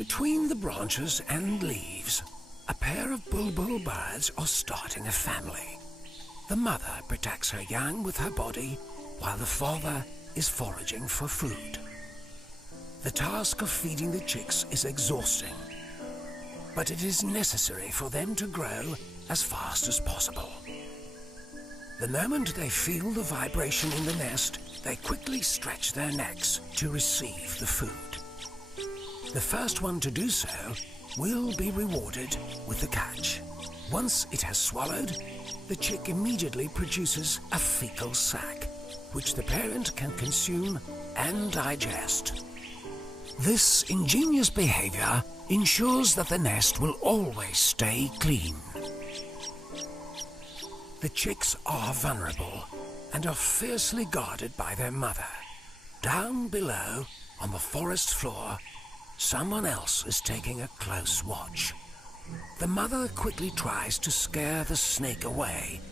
Between the branches and leaves, a pair of bulbul birds are starting a family. The mother protects her young with her body, while the father is foraging for food. The task of feeding the chicks is exhausting, but it is necessary for them to grow as fast as possible. The moment they feel the vibration in the nest, they quickly stretch their necks to receive the food. The first one to do so will be rewarded with the catch. Once it has swallowed, the chick immediately produces a fecal sac, which the parent can consume and digest. This ingenious behavior ensures that the nest will always stay clean. The chicks are vulnerable and are fiercely guarded by their mother. Down below, on the forest floor, someone else is taking a close watch. The mother quickly tries to scare the snake away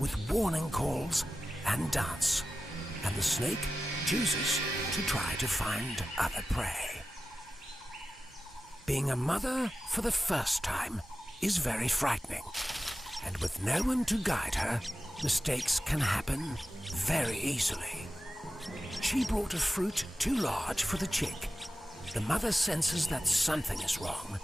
with warning calls and dance, and the snake chooses to try to find other prey. Being a mother for the first time is very frightening, and with no one to guide her, mistakes can happen very easily. She brought a fruit too large for the chick. The mother senses that something is wrong.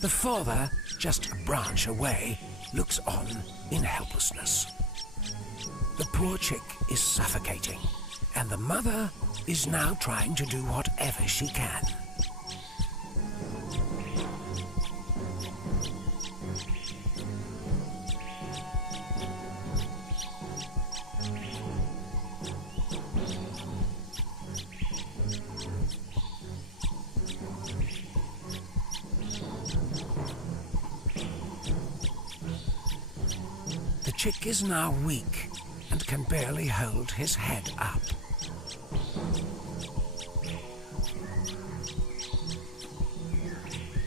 The father, just a branch away, looks on in helplessness. The poor chick is suffocating, and the mother is now trying to do whatever she can. The chick is now weak and can barely hold his head up.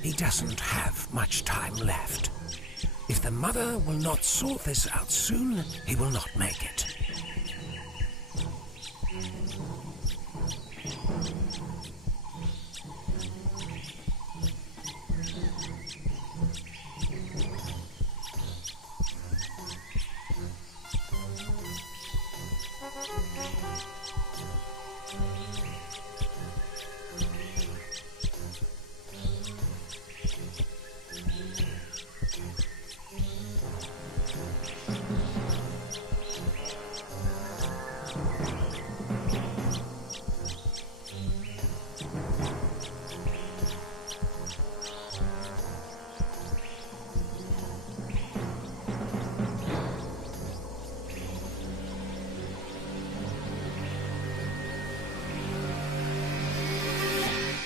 He doesn't have much time left. If the mother will not sort this out soon, he will not make it.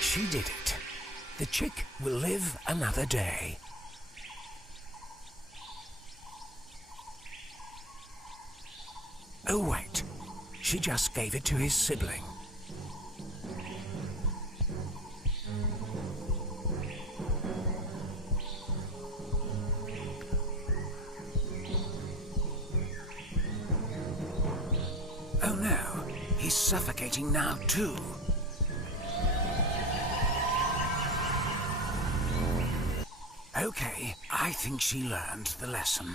She did it. The chick will live another day. Oh wait, she just gave it to his sibling. Oh no, he's suffocating now too. Okay, I think she learned the lesson.